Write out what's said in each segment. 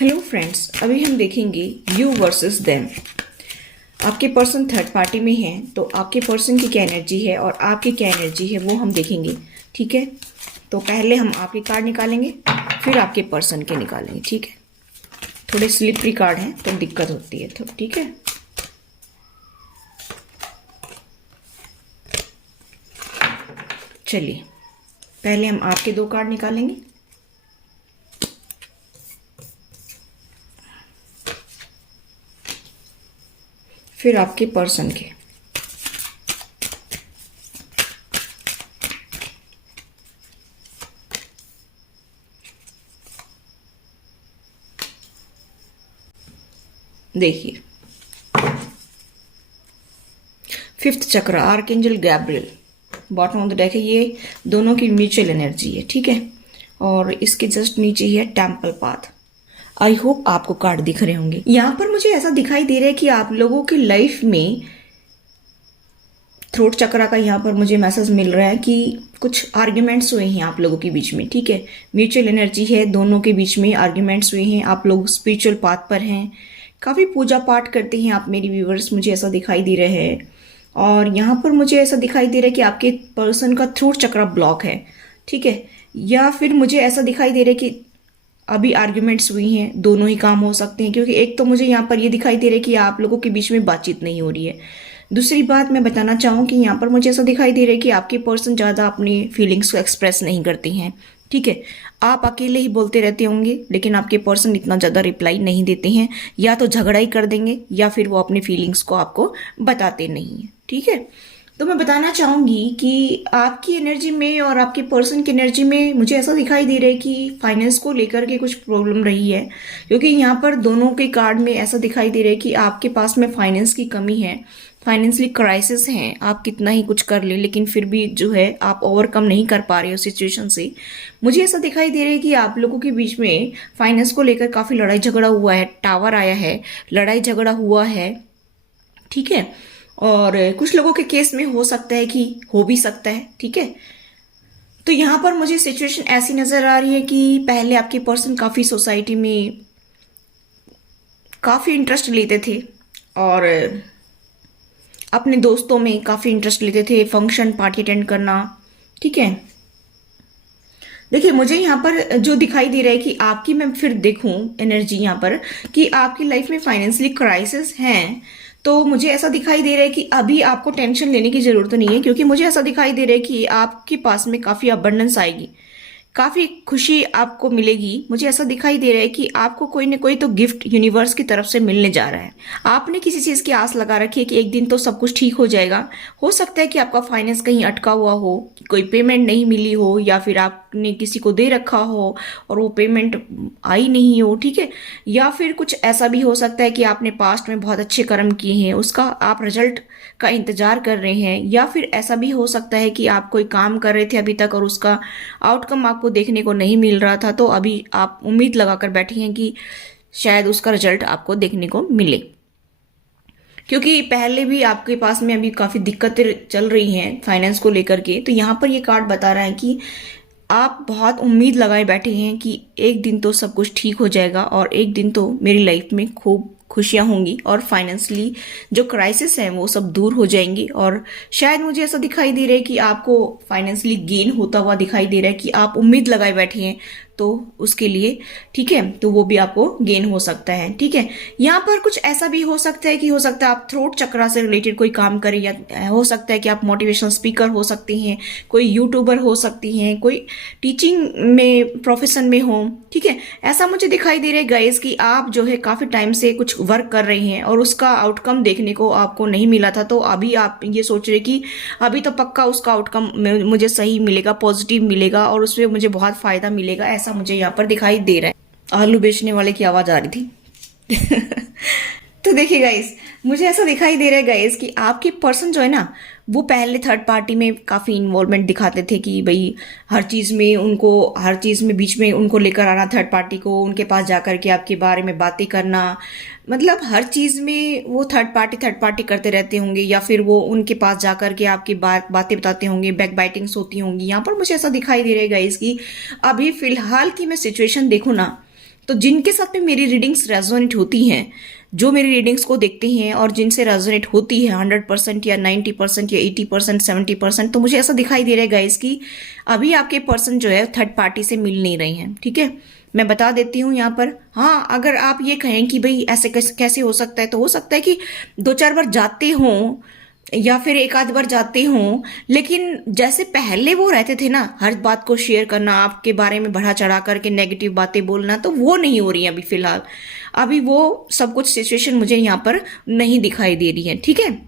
Hello friends, अभी हम देखेंगे यू वर्सेस देम। आपके पर्सन थर्ड पार्टी में हैं तो आपके पर्सन की क्या एनर्जी है और आपकी क्या एनर्जी है वो हम देखेंगे। ठीक है, तो पहले हम आपके कार्ड निकालेंगे, फिर आपके पर्सन के निकालेंगे। ठीक है, थोड़े स्लिपरी कार्ड हैं तो दिक्कत होती है तो ठीक है। चलिए, पहले हम आपके दो कार्ड निकालेंगे, फिर आपके पर्सन के। देखिए, फिफ्थ चक्र archangel Gabriel bottom of the deck है। ये दोनों की म्यूचुअल एनर्जी है। ठीक है, और इसके जस्ट नीचे ही है टेम्पल पाथ। आई होप आपको कार्ड दिख रहे होंगे। यहाँ पर मुझे ऐसा दिखाई दे रहा है कि आप लोगों की लाइफ में थ्रोट चक्रा का यहाँ पर मुझे मैसेज मिल रहा है कि कुछ आर्ग्यूमेंट्स हुए हैं आप लोगों के बीच में। ठीक है, म्यूचुअल एनर्जी है, दोनों के बीच में आर्ग्यूमेंट्स हुए हैं। आप लोग स्पिरिचुअल पाथ पर हैं, काफ़ी पूजा पाठ करते हैं आप मेरी व्यूवर्स, मुझे ऐसा दिखाई दे रहा है। और यहाँ पर मुझे ऐसा दिखाई दे रहा है कि आपके पर्सन का थ्रोट चक्रा ब्लॉक है। ठीक है, या फिर मुझे ऐसा दिखाई दे रहा है कि अभी आर्ग्यूमेंट्स हुई हैं, दोनों ही काम हो सकते हैं। क्योंकि एक तो मुझे यहाँ पर ये दिखाई दे रहा है कि आप लोगों के बीच में बातचीत नहीं हो रही है। दूसरी बात मैं बताना चाहूँ कि यहाँ पर मुझे ऐसा दिखाई दे रहा है कि आपके पर्सन ज़्यादा अपनी फीलिंग्स को एक्सप्रेस नहीं करते हैं। ठीक है, आप अकेले ही बोलते रहते होंगे, लेकिन आपके पर्सन इतना ज़्यादा रिप्लाई नहीं देते हैं। या तो झगड़ा ही कर देंगे या फिर वो अपनी फीलिंग्स को आपको बताते नहीं हैं। ठीक है, तो मैं बताना चाहूँगी कि आपकी एनर्जी में और आपके पर्सन की एनर्जी में मुझे ऐसा दिखाई दे रहा है कि फाइनेंस को लेकर के कुछ प्रॉब्लम रही है। क्योंकि यहाँ पर दोनों के कार्ड में ऐसा दिखाई दे रहा है कि आपके पास में फाइनेंस की कमी है, फाइनेंशियली क्राइसिस हैं। आप कितना ही कुछ कर ले लेकिन फिर भी जो है आप ओवरकम नहीं कर पा रहे हो सिचुएशन से। मुझे ऐसा दिखाई दे रहा है कि आप लोगों के बीच में फाइनेंस को लेकर काफ़ी लड़ाई झगड़ा हुआ है, टावर आया है, लड़ाई झगड़ा हुआ है। ठीक है, और कुछ लोगों के केस में हो सकता है कि हो भी सकता है। ठीक है, तो यहाँ पर मुझे सिचुएशन ऐसी नज़र आ रही है कि पहले आपके पर्सन काफ़ी सोसाइटी में काफ़ी इंटरेस्ट लेते थे और अपने दोस्तों में काफ़ी इंटरेस्ट लेते थे, फंक्शन पार्टी अटेंड करना। ठीक है, देखिए मुझे यहाँ पर जो दिखाई दे रहा है कि आपकी, मैं फिर देखूं एनर्जी यहाँ पर कि आपकी लाइफ में फाइनेंशियली क्राइसिस हैं। तो मुझे ऐसा दिखाई दे रहा है कि अभी आपको टेंशन लेने की जरूरत नहीं है, क्योंकि मुझे ऐसा दिखाई दे रहा है कि आपके पास में काफ़ी अबंडेंस आएगी, काफ़ी खुशी आपको मिलेगी। मुझे ऐसा दिखाई दे रहा है कि आपको कोई ना कोई तो गिफ्ट यूनिवर्स की तरफ से मिलने जा रहा है। आपने किसी चीज़ की आस लगा रखी है कि एक दिन तो सब कुछ ठीक हो जाएगा। हो सकता है कि आपका फाइनेंस कहीं अटका हुआ हो, कोई पेमेंट नहीं मिली हो, या फिर आपने किसी को दे रखा हो और वो पेमेंट आई नहीं हो। ठीक है, या फिर कुछ ऐसा भी हो सकता है कि आपने पास्ट में बहुत अच्छे कर्म किए हैं, उसका आप रिजल्ट का इंतजार कर रहे हैं। या फिर ऐसा भी हो सकता है कि आप कोई काम कर रहे थे अभी तक और उसका आउटकम आपको देखने को नहीं मिल रहा था, तो अभी आप उम्मीद लगाकर बैठे हैं कि शायद उसका रिजल्ट आपको देखने को मिले। क्योंकि पहले भी आपके पास में अभी काफ़ी दिक्कतें चल रही हैं फाइनेंस को लेकर के। तो यहाँ पर ये कार्ड बता रहा है कि आप बहुत उम्मीद लगाए बैठे हैं कि एक दिन तो सब कुछ ठीक हो जाएगा और एक दिन तो मेरी लाइफ में खूब खुशियां होंगी और फाइनेंशियली जो क्राइसिस है वो सब दूर हो जाएंगी। और शायद मुझे ऐसा दिखाई दे रहा है कि आपको फाइनेंशियली गेन होता हुआ दिखाई दे रहा है कि आप उम्मीद लगाए बैठे हैं तो उसके लिए। ठीक है, तो वो भी आपको गेन हो सकता है। ठीक है, यहाँ पर कुछ ऐसा भी हो सकता है कि हो सकता है आप थ्रोट चक्रा से रिलेटेड कोई काम करें, या हो सकता है कि आप मोटिवेशनल स्पीकर हो सकते हैं, कोई यूट्यूबर हो सकती हैं, कोई टीचिंग में प्रोफेशन में हो। ठीक है, ऐसा मुझे दिखाई दे रहा है गाइस कि आप जो है काफ़ी टाइम से कुछ वर्क कर रहे हैं और उसका आउटकम देखने को आपको नहीं मिला था। तो अभी आप ये सोच रहे कि अभी तो पक्का उसका आउटकम मुझे सही मिलेगा, पॉजिटिव मिलेगा और उसमें मुझे बहुत फ़ायदा मिलेगा, ऐसा मुझे यहाँ पर दिखाई दे रहा है। आलू बेचने वाले की आवाज़ आ रही थी। तो देखिए गाइस, मुझे ऐसा दिखाई दे रहा है गाइस कि आपके पर्सन जो है ना, वो पहले थर्ड पार्टी में काफ़ी इन्वॉल्वमेंट दिखाते थे कि भाई हर चीज़ में बीच में उनको लेकर आना, थर्ड पार्टी को उनके पास जाकर के आपके बारे में बातें करना। मतलब हर चीज़ में वो थर्ड पार्टी करते रहते होंगे, या फिर वो उनके पास जाकर के आपकी बातें बताते होंगे, बैक बाइटिंग्स होती होंगी। यहाँ पर मुझे ऐसा दिखाई दे रहा है गाइस कि अभी फिलहाल की मैं सिचुएशन देखूँ ना, तो जिनके साथ में मेरी रीडिंग्स रेजोनेट होती हैं, जो मेरी रीडिंग्स को देखते हैं और जिनसे रेजोनेट होती है 100% या 90% या 80% 70%, तो मुझे ऐसा दिखाई दे रहा है गाइस कि अभी आपके पर्सन जो है थर्ड पार्टी से मिल नहीं रहे हैं। ठीक है, मैं बता देती हूँ यहाँ पर। हाँ, अगर आप ये कहें कि भाई ऐसे कैसे हो सकता है, तो हो सकता है कि 2-4 बार जाते हों या फिर एक आध बार जाते हों, लेकिन जैसे पहले वो रहते थे ना, हर बात को शेयर करना, आपके बारे में बढ़ा चढ़ा करके नेगेटिव बातें बोलना, तो वो नहीं हो रही है अभी फिलहाल। अभी वो सब कुछ सिचुएशन मुझे यहाँ पर नहीं दिखाई दे रही है। ठीक है,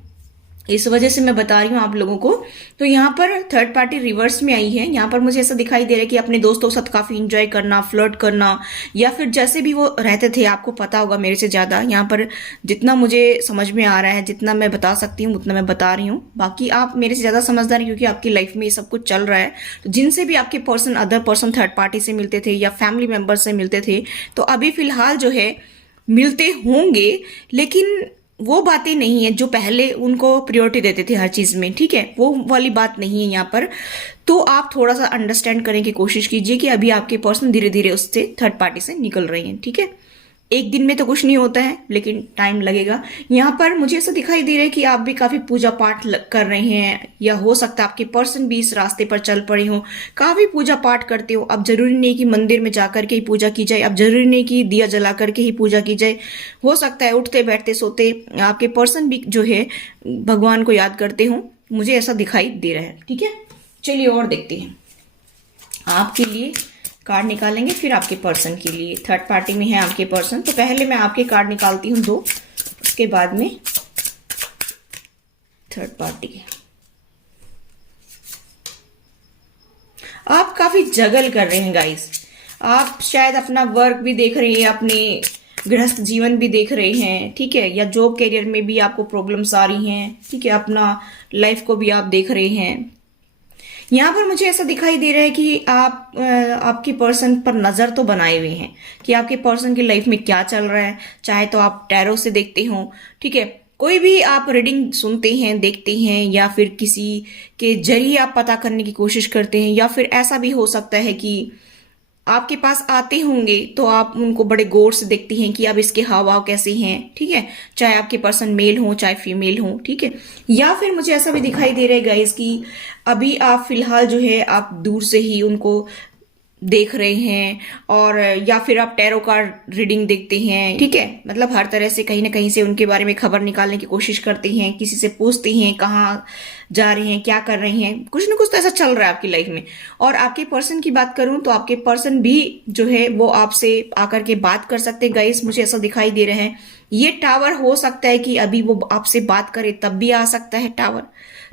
इस वजह से मैं बता रही हूँ आप लोगों को। तो यहाँ पर थर्ड पार्टी रिवर्स में आई है। यहाँ पर मुझे ऐसा दिखाई दे रहा है कि अपने दोस्तों के साथ काफी इंजॉय करना, फ्लर्ट करना, या फिर जैसे भी वो रहते थे, आपको पता होगा मेरे से ज्यादा। यहाँ पर जितना मुझे समझ में आ रहा है, जितना मैं बता सकती हूँ उतना मैं बता रही हूँ। बाकी आप मेरे से ज्यादा समझदार हैं, क्योंकि आपकी लाइफ में ये सब कुछ चल रहा है। तो जिनसे भी आपके person, other person third party से मिलते थे या फैमिली मेंबर से मिलते थे, तो अभी फिलहाल जो है मिलते होंगे, लेकिन वो बातें नहीं है जो पहले उनको प्रायोरिटी देते थे हर चीज में। ठीक है, वो वाली बात नहीं है यहाँ पर। तो आप थोड़ा सा अंडरस्टैंड करने की कोशिश कीजिए कि अभी आपके पर्सन धीरे धीरे उससे थर्ड पार्टी से निकल रहे हैं। ठीक है, एक दिन में तो कुछ नहीं होता है, लेकिन टाइम लगेगा। यहाँ पर मुझे ऐसा दिखाई दे रहा है कि आप भी काफी पूजा पाठ कर रहे हैं, या हो सकता है आपके पर्सन भी इस रास्ते पर चल पड़े हो, काफी पूजा पाठ करते हो। अब जरूरी नहीं कि मंदिर में जाकर के ही पूजा की जाए, अब जरूरी नहीं कि दिया जला करके ही पूजा की जाए। हो सकता है उठते बैठते सोते आपके पर्सन भी जो है भगवान को याद करते हो, मुझे ऐसा दिखाई दे रहा है। ठीक है, चलिए और देखते हैं। आपके लिए कार्ड निकालेंगे, फिर आपके पर्सन के लिए। थर्ड पार्टी में है आपके पर्सन, तो पहले मैं आपके कार्ड निकालती हूँ 2, उसके बाद में थर्ड पार्टी। आप काफी जगल कर रहे हैं गाइस। आप शायद अपना वर्क भी देख रहे हैं, अपने गृहस्थ जीवन भी देख रहे हैं। ठीक है, या जॉब करियर में भी आपको प्रॉब्लम्स आ रही हैं। ठीक है, अपना लाइफ को भी आप देख रहे हैं। यहाँ पर मुझे ऐसा दिखाई दे रहा है कि आप आपके पर्सन पर नजर तो बनाए हुए हैं कि आपके पर्सन की लाइफ में क्या चल रहा है। चाहे तो आप टैरो से देखते हो, ठीक है, कोई भी आप रीडिंग सुनते हैं, देखते हैं, या फिर किसी के जरिए आप पता करने की कोशिश करते हैं, या फिर ऐसा भी हो सकता है कि आपके पास आते होंगे तो आप उनको बड़े गौर से देखती हैं कि अब इसके हाव भाव कैसे हैं। ठीक है, चाहे आपके पर्सन मेल हो चाहे फीमेल हो। ठीक है, या फिर मुझे ऐसा भी दिखाई दे रहा है गाइस कि अभी आप फिलहाल जो है आप दूर से ही उनको देख रहे हैं, और या फिर आप टैरो कार्ड रीडिंग देखते हैं। ठीक है, मतलब हर तरह से कहीं ना कहीं से उनके बारे में खबर निकालने की कोशिश करते हैं, किसी से पूछते हैं कहाँ जा रहे हैं, क्या कर रहे हैं, कुछ ना कुछ तो ऐसा चल रहा है आपकी लाइफ में। और आपके पर्सन की बात करूं तो आपके पर्सन भी जो है वो आपसे आकर के बात कर सकते हैं गाइस, मुझे ऐसा दिखाई दे रहा है। ये टावर हो सकता है कि अभी वो आपसे बात करे, तब भी आ सकता है टावर।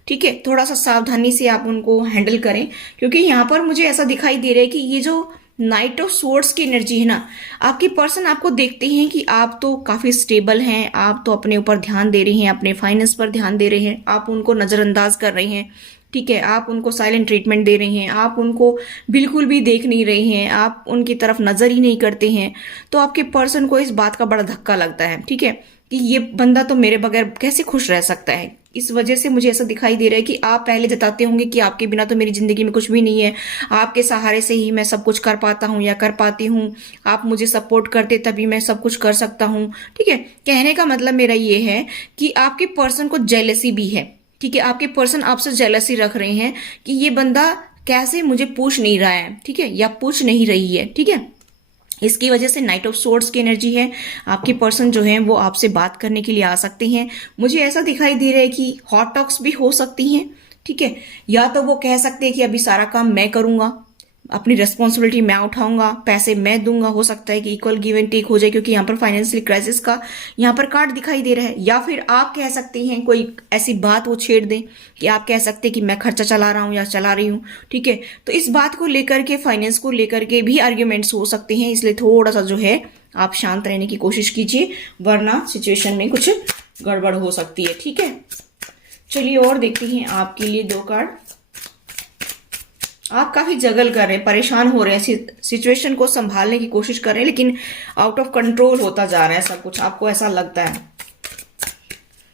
ठीक है, थोड़ा सा सावधानी से आप उनको हैंडल करें, क्योंकि यहाँ पर मुझे ऐसा दिखाई दे रहा है कि ये जो नाइट ऑफ सोर्ड्स की एनर्जी है ना, आपके पर्सन आपको देखते हैं कि आप तो काफी स्टेबल हैं, आप तो अपने ऊपर ध्यान दे रहे हैं, अपने फाइनेंस पर ध्यान दे रहे हैं, आप उनको नजरअंदाज कर रहे हैं। ठीक है, आप उनको साइलेंट ट्रीटमेंट दे रहे हैं, आप उनको बिल्कुल भी देख नहीं रहे हैं, आप उनकी तरफ नजर ही नहीं करते हैं। तो आपके पर्सन को इस बात का बड़ा धक्का लगता है। ठीक है, कि ये बंदा तो मेरे बगैर कैसे खुश रह सकता है। इस वजह से मुझे ऐसा दिखाई दे रहा है कि आप पहले जताते होंगे कि आपके बिना तो मेरी जिंदगी में कुछ भी नहीं है, आपके सहारे से ही मैं सब कुछ कर पाता हूँ या कर पाती हूँ, आप मुझे सपोर्ट करते तभी मैं सब कुछ कर सकता हूँ। ठीक है, कहने का मतलब मेरा ये है कि आपके पर्सन को जेलसी भी है। ठीक है, आपके पर्सन आपसे जेलसी रख रहे हैं कि ये बंदा कैसे मुझे पूछ नहीं रहा है। ठीक है, या पूछ नहीं रही है। ठीक है, इसकी वजह से नाइट ऑफ सोर्ड्स की एनर्जी है। आपके पर्सन जो है वो आपसे बात करने के लिए आ सकते हैं। मुझे ऐसा दिखाई दे रहा है कि हॉट टॉक्स भी हो सकती हैं। ठीक है, या तो वो कह सकते हैं कि अभी सारा काम मैं करूंगा, अपनी रेस्पॉन्सिबिलिटी मैं उठाऊंगा, पैसे मैं दूंगा। हो सकता है कि इक्वल गिव एंड टेक हो जाए, क्योंकि यहाँ पर फाइनेंशियल क्राइसिस का यहाँ पर कार्ड दिखाई दे रहा है। या फिर आप कह सकते हैं, कोई ऐसी बात वो छेड़ दें कि आप कह सकते हैं कि मैं खर्चा चला रहा हूँ या चला रही हूँ। ठीक है, तो इस बात को लेकर के, फाइनेंस को लेकर के भी आर्ग्यूमेंट्स हो सकते हैं। इसलिए थोड़ा सा जो है आप शांत रहने की कोशिश कीजिए, वरना सिचुएशन में कुछ गड़बड़ हो सकती है। ठीक है, चलिए और देखते हैं आपके लिए 2 कार्ड। आप काफी जगल कर रहे हैं, परेशान हो रहे हैं, सिचुएशन को संभालने की कोशिश कर रहे हैं, लेकिन आउट ऑफ कंट्रोल होता जा रहा है सब कुछ, आपको ऐसा लगता है।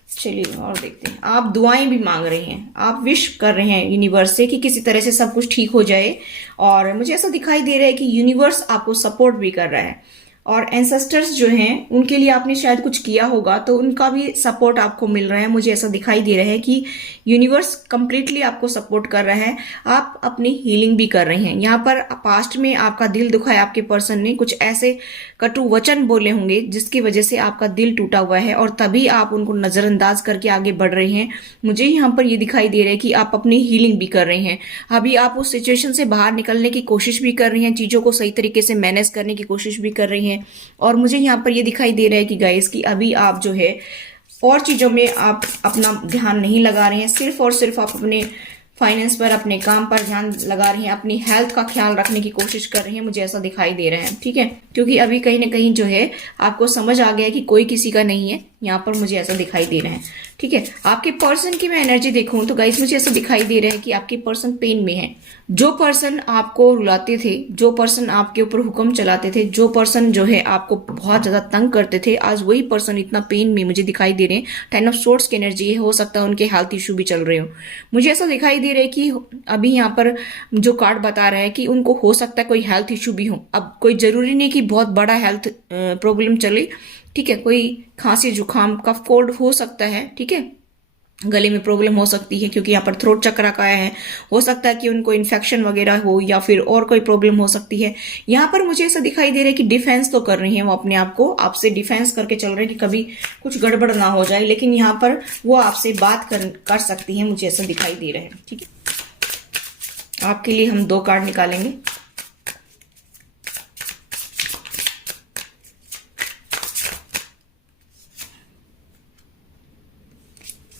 चलिए और देखते हैं। आप दुआएं भी मांग रहे हैं, आप विश कर रहे हैं यूनिवर्स से कि किसी तरह से सब कुछ ठीक हो जाए। और मुझे ऐसा दिखाई दे रहा है कि यूनिवर्स आपको सपोर्ट भी कर रहा है। और एंसेस्टर्स जो हैं उनके लिए आपने शायद कुछ किया होगा, तो उनका भी सपोर्ट आपको मिल रहा है। मुझे ऐसा दिखाई दे रहा है कि यूनिवर्स कंप्लीटली आपको सपोर्ट कर रहा है। आप अपनी हीलिंग भी कर रहे हैं। यहाँ पर पास्ट में आपका दिल दुखा है, आपके पर्सन ने कुछ ऐसे कटु वचन बोले होंगे जिसकी वजह से आपका दिल टूटा हुआ है, और तभी आप उनको नजरअंदाज करके आगे बढ़ रहे हैं। मुझे यहाँ पर ये दिखाई दे रहा है कि आप अपनी हीलिंग भी कर रहे हैं। अभी आप उस सिचुएशन से बाहर निकलने की कोशिश भी कर रही हैं, चीजों को सही तरीके से मैनेज करने की कोशिश भी कर रही हैं। और मुझे यहाँ पर ये दिखाई दे रहा है कि गाइस कि अभी आप जो है और चीजों में आप अपना ध्यान नहीं लगा रहे हैं, सिर्फ और सिर्फ आप अपने फाइनेंस पर, अपने काम पर ध्यान लगा रहे हैं, अपनी हेल्थ का ख्याल रखने की कोशिश कर रहे हैं। मुझे ऐसा दिखाई दे रहा है, ठीक है, क्योंकि अभी कहीं ना कहीं जो है आपको समझ आ गया है कि कोई किसी का नहीं है। यहाँ पर मुझे ऐसा दिखाई दे रहा है, ठीक है। आपके पर्सन की मैं एनर्जी देखूं तो गाइस मुझे ऐसा दिखाई दे रहा है कि आपके पर्सन पेन में है। जो पर्सन आपको रुलाते थे, जो पर्सन आपके ऊपर हुक्म चलाते थे, जो पर्सन जो है आपको बहुत ज्यादा तंग करते थे, आज वही पर्सन इतना पेन में मुझे दिखाई दे रहे हैं। 10 ऑफ सोर्ड्स की एनर्जी है, हो सकता है उनके हेल्थ इशू भी चल रहे हो। मुझे ऐसा दिखाई दे रहा है कि अभी यहाँ पर जो कार्ड बता रहा है कि उनको हो सकता है कोई हेल्थ इशू भी हो। अब कोई जरूरी नहीं कि बहुत बड़ा हेल्थ प्रॉब्लम चले, ठीक है, कोई खांसी जुकाम कफ कोल्ड हो सकता है, ठीक है, गले में प्रॉब्लम हो सकती है क्योंकि यहाँ पर थ्रोट चक्र का है। हो सकता है कि उनको इन्फेक्शन वगैरह हो या फिर और कोई प्रॉब्लम हो सकती है। यहाँ पर मुझे ऐसा दिखाई दे रहा है कि डिफेंस तो कर रही हैं वो, अपने आप को आपसे डिफेंस करके चल रहे हैं कि कभी कुछ गड़बड़ ना हो जाए, लेकिन यहाँ पर वो आपसे बात कर सकती है। मुझे ऐसा दिखाई दे रहा है, ठीक है। आपके लिए हम 2 कार्ड निकालेंगे।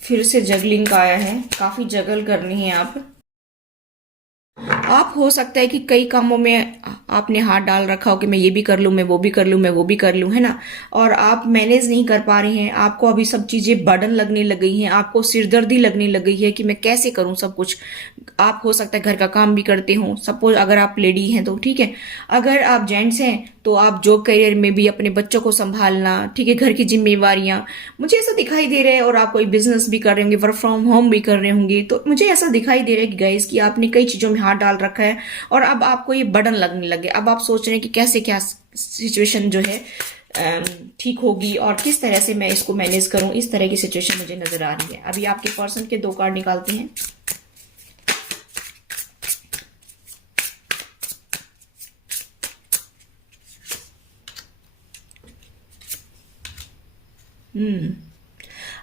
फिर से जगलिंग का आया है, काफी जगल करनी है आप हो सकता है कि कई कामों में आपने हाथ डाल रखा हो कि मैं ये भी कर लूं, मैं वो भी कर लूं, मैं वो भी कर लूं, है ना, और आप मैनेज नहीं कर पा रहे हैं। आपको अभी सब चीजें बर्डन लगने लग गई हैं, आपको सिरदर्दी लगने लग गई है कि मैं कैसे करूं सब कुछ। आप हो सकता है घर का काम भी करते हो, सपोज अगर आप लेडी हैं तो, ठीक है। अगर आप जेंट्स हैं तो आप जॉब करियर में भी अपने बच्चों को संभालना, ठीक है, घर की जिम्मेवारियां, मुझे ऐसा दिखाई दे रहा है। और आप कोई बिजनेस भी कर रहे होंगे, वर्क फ्रॉम होम भी कर रहे होंगे, तो मुझे ऐसा दिखाई दे रहा है कि गाइस कि आपने कई चीजों में हाथ डाल रखा है और अब आपको ये बर्डन लगने लगे। अब आप सोच रहे हैं कि कैसे क्या सिचुएशन जो है ठीक होगी और किस तरह से मैं इसको मैनेज करूं। इस तरह की सिचुएशन मुझे नजर आ रही है। अभी आपके पर्सन के 2 कार्ड निकालते हैं।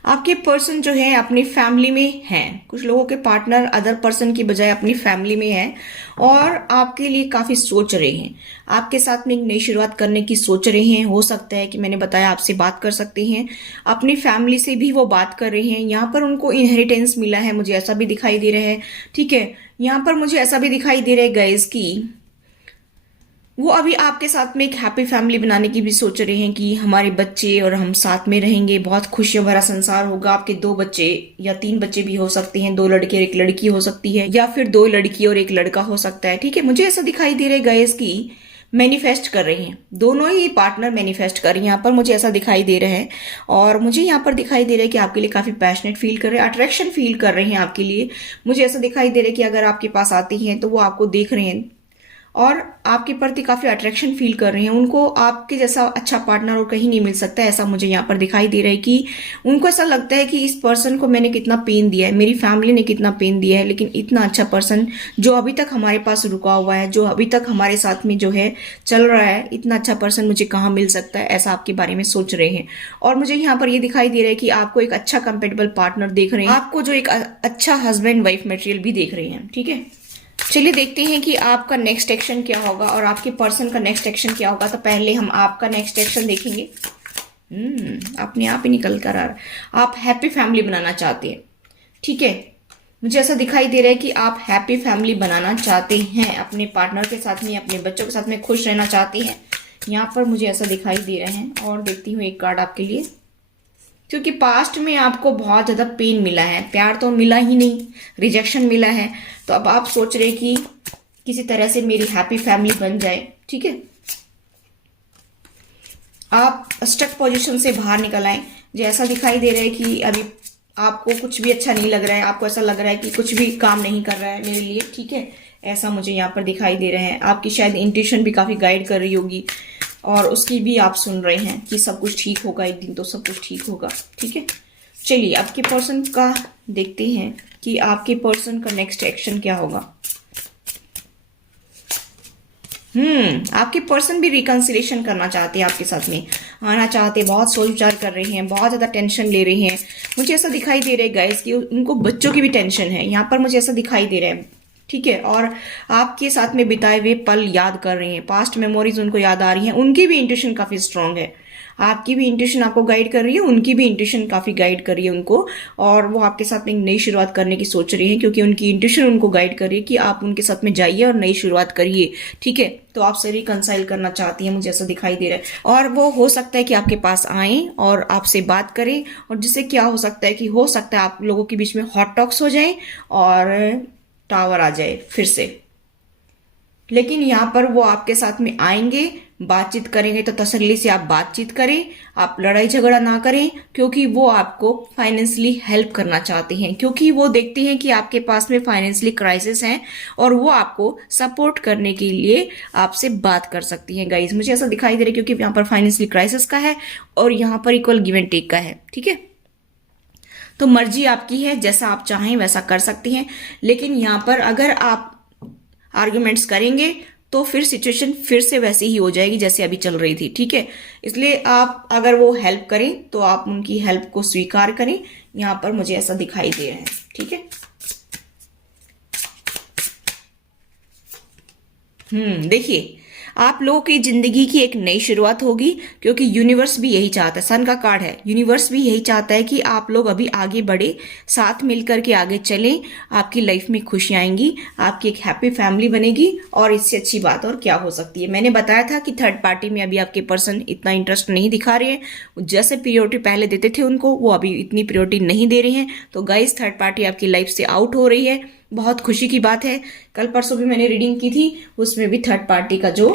आपके पर्सन जो है अपनी फैमिली में हैं। कुछ लोगों के पार्टनर अदर पर्सन की बजाय अपनी फैमिली में है और आपके लिए काफी सोच रहे हैं। आपके साथ में एक नई शुरुआत करने की सोच रहे हैं। हो सकता है कि मैंने बताया आपसे बात कर सकते हैं, अपनी फैमिली से भी वो बात कर रहे हैं। यहाँ पर उनको इनहेरिटेंस मिला है, मुझे ऐसा भी दिखाई दे रहा है, ठीक है। यहाँ पर मुझे ऐसा भी दिखाई दे रहा है गाइस कि वो अभी आपके साथ में एक हैप्पी फैमिली बनाने की भी सोच रहे हैं कि हमारे बच्चे और हम साथ में रहेंगे, बहुत खुशियों भरा संसार होगा। आपके 2 बच्चे या 3 बच्चे भी हो सकते हैं, 2 लड़के और 1 लड़की हो सकती है, या फिर 2 लड़की और 1 लड़का हो सकता है, ठीक है। मुझे ऐसा दिखाई दे रहा है गाइस कि मैनिफेस्ट कर रहे हैं, दोनों ही पार्टनर मैनिफेस्ट कर रहे हैं। यहाँ पर मुझे ऐसा दिखाई दे रहा है और मुझे यहाँ पर दिखाई दे रहा है कि आपके लिए काफी पैशनेट फील कर रहे हैं, अट्रैक्शन फील कर रहे हैं आपके लिए। मुझे ऐसा दिखाई दे रहा है कि अगर आपके पास आते हैं तो वो आपको देख रहे हैं और आपके प्रति काफी अट्रैक्शन फील कर रहे हैं। उनको आपके जैसा अच्छा पार्टनर और कहीं नहीं मिल सकता, ऐसा मुझे यहाँ पर दिखाई दे रहा है कि उनको ऐसा लगता है कि इस पर्सन को मैंने कितना पेन दिया है, मेरी फैमिली ने कितना पेन दिया है, लेकिन इतना अच्छा पर्सन जो अभी तक हमारे पास रुका हुआ है, जो अभी तक हमारे साथ में जो है चल रहा है, इतना अच्छा पर्सन मुझे कहाँ मिल सकता है, ऐसा आपके बारे में सोच रहे हैं। और मुझे यहाँ पर ये दिखाई दे रहा है कि आपको एक अच्छा कंपेटेबल पार्टनर देख रहे हैं, आपको जो एक अच्छा हस्बैंड वाइफ मटेरियल भी देख रहे हैं, ठीक है। चलिए देखते हैं कि आपका नेक्स्ट एक्शन क्या होगा और आपके पर्सन का नेक्स्ट एक्शन क्या होगा। तो पहले हम आपका नेक्स्ट एक्शन देखेंगे। अपने आप ही निकल कर आ रहा, आप हैप्पी फैमिली बनाना चाहते हैं, ठीक है। मुझे ऐसा दिखाई दे रहा है कि आप हैप्पी फैमिली बनाना चाहते हैं, अपने पार्टनर के साथ में, अपने बच्चों के साथ में खुश रहना चाहते हैं। यहाँ पर मुझे ऐसा दिखाई दे रहे हैं। और देखती हूँ एक कार्ड आपके लिए, क्योंकि पास्ट में आपको बहुत ज्यादा पेन मिला है, प्यार तो मिला ही नहीं, रिजेक्शन मिला है। तो अब आप सोच रहे कि किसी तरह से मेरी हैप्पी फैमिली बन जाए, ठीक है। आप स्टक पोजीशन से बाहर निकल आए। मुझे ऐसा दिखाई दे रहा है कि अभी आपको कुछ भी अच्छा नहीं लग रहा है, आपको ऐसा लग रहा है कि कुछ भी काम नहीं कर रहा है मेरे लिए, ठीक है। ऐसा मुझे यहाँ पर दिखाई दे रहा है। आपकी शायद इंट्यूशन भी काफी गाइड कर रही होगी, और उसकी भी आप सुन रहे हैं कि सब कुछ ठीक होगा, एक दिन तो सब कुछ ठीक होगा। ठीक है, चलिए आपके पर्सन का देखते हैं कि आपके पर्सन का नेक्स्ट एक्शन क्या होगा। आपके पर्सन भी रिकंसिलेशन करना चाहते हैं, आपके साथ में आना चाहते हैं, बहुत सोच विचार कर रहे हैं, बहुत ज़्यादा टेंशन ले रहे हैं। मुझे ऐसा दिखाई दे रहा है गाइस कि उनको बच्चों की भी टेंशन है यहाँ पर, मुझे ऐसा दिखाई दे रहा है। ठीक है, और आपके साथ में बिताए हुए पल याद कर रहे हैं, पास्ट मेमोरीज उनको याद आ रही हैं। उनकी भी इंट्यूशन काफ़ी स्ट्रांग है, आपकी भी इंट्यूशन आपको गाइड कर रही है, उनकी भी इंट्यूशन काफ़ी गाइड कर रही है उनको, और वो आपके साथ में एक नई शुरुआत करने की सोच रही है, क्योंकि उनकी इंट्यूशन उनको गाइड कर रही है कि आप उनके साथ में जाइए और नई शुरुआत करिए। ठीक है, तो आपसे रिकंसाइल करना चाहती है, मुझे ऐसा दिखाई दे रहा है। और वो हो सकता है कि आपके पास आए और आपसे बात करें, और जिससे क्या हो सकता है कि हो सकता है आप लोगों के बीच में हॉट टॉक्स हो जाए और टावर आ जाए फिर से। लेकिन यहाँ पर वो आपके साथ में आएंगे, बातचीत करेंगे, तो तसल्ली से आप बातचीत करें, आप लड़ाई झगड़ा ना करें, क्योंकि वो आपको फाइनेंशियली हेल्प करना चाहते हैं, क्योंकि वो देखते हैं कि आपके पास में फाइनेंशियली क्राइसिस है और वो आपको सपोर्ट करने के लिए आपसे बात कर सकती हैं। गाइज मुझे ऐसा दिखाई दे रहा है, क्योंकि यहाँ पर फाइनेंशियली क्राइसिस का है और यहाँ पर इक्वल गिव एंड टेक का है। ठीक है, तो मर्जी आपकी है, जैसा आप चाहें वैसा कर सकती हैं। लेकिन यहाँ पर अगर आप आर्ग्यूमेंट्स करेंगे तो फिर सिचुएशन फिर से वैसी ही हो जाएगी जैसे अभी चल रही थी। ठीक है, इसलिए आप अगर वो हेल्प करें तो आप उनकी हेल्प को स्वीकार करें, यहां पर मुझे ऐसा दिखाई दे रहा है। ठीक है, देखिए आप लोगों की जिंदगी की एक नई शुरुआत होगी, क्योंकि यूनिवर्स भी यही चाहता है, सन का कार्ड है, यूनिवर्स भी यही चाहता है कि आप लोग अभी आगे बढ़े, साथ मिलकर के आगे चलें, आपकी लाइफ में खुशियां आएंगी, आपकी एक हैप्पी फैमिली बनेगी, और इससे अच्छी बात और क्या हो सकती है। मैंने बताया था कि थर्ड पार्टी में अभी आपके पर्सन इतना इंटरेस्ट नहीं दिखा रहे हैं, जैसे प्रियोरिटी पहले देते थे उनको, वो अभी इतनी प्रियोरिटी नहीं दे रहे हैं। तो गाइस थर्ड पार्टी आपकी लाइफ से आउट हो रही है, बहुत खुशी की बात है। कल परसों भी मैंने रीडिंग की थी, उसमें भी थर्ड पार्टी का जो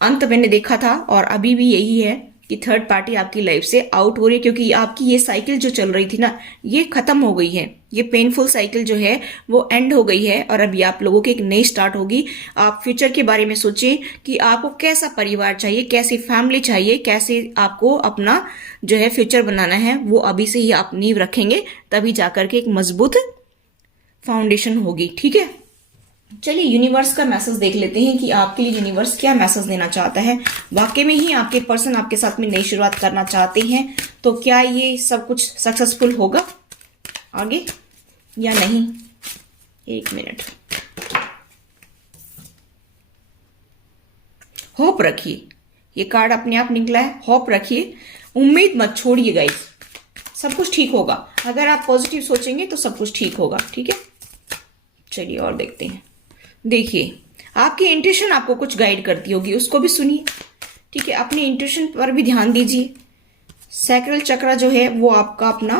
अंत मैंने देखा था, और अभी भी यही है कि थर्ड पार्टी आपकी लाइफ से आउट हो रही है, क्योंकि आपकी ये साइकिल जो चल रही थी ना, ये खत्म हो गई है, ये पेनफुल साइकिल जो है वो एंड हो गई है, और अभी आप लोगों की एक नई स्टार्ट होगी। आप फ्यूचर के बारे में सोचें कि आपको कैसा परिवार चाहिए, कैसी फैमिली चाहिए, कैसे आपको अपना जो है फ्यूचर बनाना है, वो अभी से ही आप नींव रखेंगे, तभी जाकर के एक मजबूत फाउंडेशन होगी। ठीक है, चलिए यूनिवर्स का मैसेज देख लेते हैं कि आपके लिए यूनिवर्स क्या मैसेज देना चाहता है। वाकई में ही आपके पर्सन आपके साथ में नई शुरुआत करना चाहते हैं, तो क्या ये सब कुछ सक्सेसफुल होगा आगे या नहीं? एक मिनट, होप रखिए, ये कार्ड अपने आप निकला है, होप रखिए, उम्मीद मत छोड़िए गाइस, सब कुछ ठीक होगा। अगर आप पॉजिटिव सोचेंगे तो सब कुछ ठीक होगा। ठीक है, चलिए और देखते हैं। देखिए आपकी इंट्यूशन आपको कुछ गाइड करती होगी, उसको भी सुनिए। ठीक है, अपनी इंट्यूशन पर भी ध्यान दीजिए। सैक्रल चक्र जो है वो आपका अपना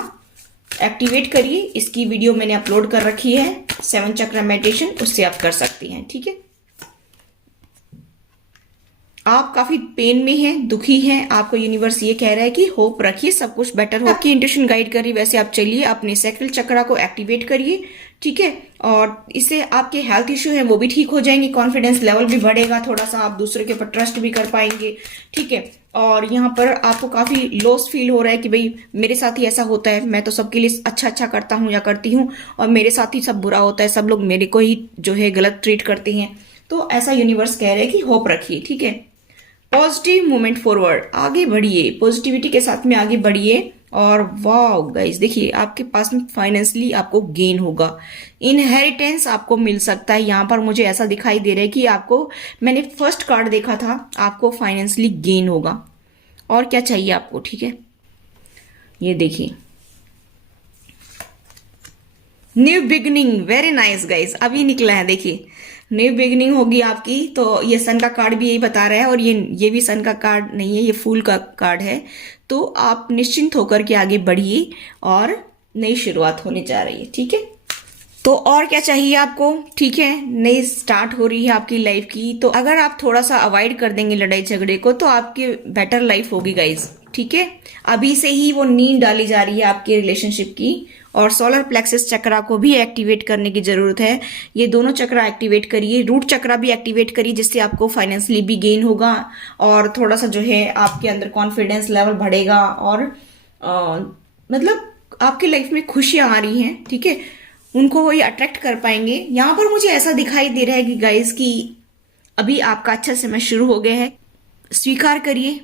एक्टिवेट करिए, इसकी वीडियो मैंने अपलोड कर रखी है, 7 चक्र मेडिटेशन, उससे आप कर सकती हैं। ठीक है, आप काफी पेन में हैं, दुखी हैं, आपको यूनिवर्स ये कह रहा है कि होप रखिए, सब कुछ बेटर हो। आपकी इंट्यूशन गाइड करिए, वैसे आप चलिए, अपने सैक्रल चक्र को एक्टिवेट करिए। ठीक है, और इससे आपके हेल्थ इश्यू हैं वो भी ठीक हो जाएंगे, कॉन्फिडेंस लेवल भी बढ़ेगा थोड़ा सा, आप दूसरे के ऊपर ट्रस्ट भी कर पाएंगे। ठीक है, और यहाँ पर आपको काफी लॉस फील हो रहा है कि भाई मेरे साथ ही ऐसा होता है, मैं तो सबके लिए अच्छा अच्छा करता हूँ या करती हूँ, और मेरे साथ ही सब बुरा होता है, सब लोग मेरे को ही जो है गलत ट्रीट करते हैं। तो ऐसा यूनिवर्स कह रहे हैं कि होप रखिए। ठीक है, पॉजिटिव मूवमेंट फॉरवर्ड, आगे बढ़िए, पॉजिटिविटी के साथ में आगे बढ़िए। और वाओ गाइस देखिए आपके पास में फाइनेंशियली आपको गेन होगा, इनहेरिटेंस आपको मिल सकता है। यहाँ पर मुझे ऐसा दिखाई दे रहा है कि आपको, मैंने फर्स्ट कार्ड देखा था, आपको फाइनेंशियली गेन होगा। और क्या चाहिए आपको? ठीक है, ये देखिए new beginning, very nice guys, अभी निकला है, देखिए न्यू बिगनिंग होगी आपकी। तो ये सन का कार्ड भी यही बता रहा है, और ये भी सन का कार्ड नहीं है, ये फूल का कार्ड है। तो आप निश्चिंत होकर के आगे बढ़िए और नई शुरुआत होने जा रही है। ठीक है, तो और क्या चाहिए आपको? ठीक है, नई स्टार्ट हो रही है आपकी लाइफ की, तो अगर आप थोड़ा सा अवॉइड कर देंगे लड़ाई झगड़े को, तो आपकी बेटर लाइफ होगी गाइज। ठीक है, अभी से ही वो नींद डाली जा रही है आपके रिलेशनशिप की, और सोलर प्लेक्सस चक्रा को भी एक्टिवेट करने की जरूरत है। ये दोनों चक्रा एक्टिवेट करिए, रूट चक्रा भी एक्टिवेट करिए, जिससे आपको फाइनेंशियली भी गेन होगा और थोड़ा सा जो है आपके अंदर कॉन्फिडेंस लेवल बढ़ेगा और मतलब आपकी लाइफ में खुशियां आ रही हैं, ठीक है, उनको वही अट्रैक्ट कर पाएंगे। यहाँ पर मुझे ऐसा दिखाई दे रहा है कि गाइस कि अभी आपका अच्छा समय शुरू हो गया है, स्वीकार करिए,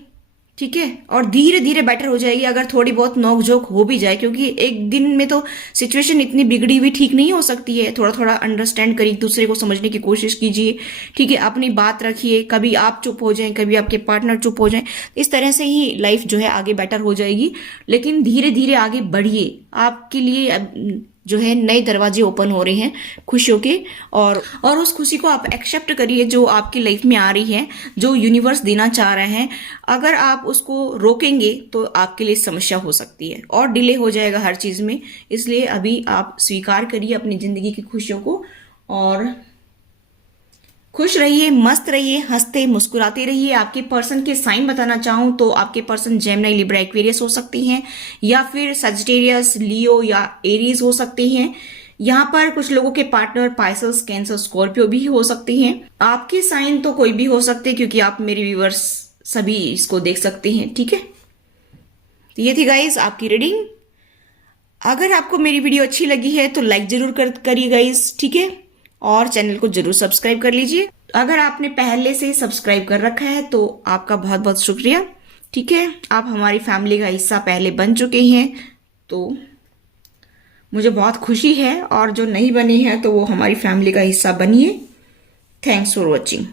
ठीक है, और धीरे धीरे बेटर हो जाएगी। अगर थोड़ी बहुत नोक-झोंक हो भी जाए, क्योंकि एक दिन में तो सिचुएशन इतनी बिगड़ी हुई ठीक नहीं हो सकती है। थोड़ा थोड़ा अंडरस्टैंड करिए, दूसरे को समझने की कोशिश कीजिए, ठीक है, अपनी बात रखिए, कभी आप चुप हो जाएं, कभी आपके पार्टनर चुप हो जाएं, इस तरह से ही लाइफ जो है आगे बेटर हो जाएगी। लेकिन धीरे धीरे आगे बढ़िए, आपके लिए जो है नए दरवाजे ओपन हो रहे हैं खुशियों के, और उस खुशी को आप एक्सेप्ट करिए जो आपकी लाइफ में आ रही है, जो यूनिवर्स देना चाह रहे हैं। अगर आप उसको रोकेंगे तो आपके लिए समस्या हो सकती है और डिले हो जाएगा हर चीज में। इसलिए अभी आप स्वीकार करिए अपनी जिंदगी की खुशियों को और खुश रहिए, मस्त रहिए, हंसते मुस्कुराते रहिए। आपके पर्सन के साइन बताना चाहूं तो आपके पर्सन जेमिनी, लिब्रा, एक्वेरियस हो सकती हैं, या फिर सजिटेरियस, लियो या एरीज हो सकती हैं। यहाँ पर कुछ लोगों के पार्टनर पाइसेस, कैंसर, स्कॉर्पियो भी हो सकती हैं। आपके साइन तो कोई भी हो सकते हैं, क्योंकि आप मेरे व्यूअर्स सभी इसको देख सकते हैं, ठीक है। तो ये थी गाइज आपकी रीडिंग। अगर आपको मेरी वीडियो अच्छी लगी है तो लाइक जरूर करिए गाइज, ठीक है, और चैनल को जरूर सब्सक्राइब कर लीजिए। अगर आपने पहले से सब्सक्राइब कर रखा है तो आपका बहुत बहुत शुक्रिया, ठीक है, आप हमारी फैमिली का हिस्सा पहले बन चुके हैं, तो मुझे बहुत खुशी है। और जो नहीं बनी है तो वो हमारी फैमिली का हिस्सा बनिए। Thanks for watching.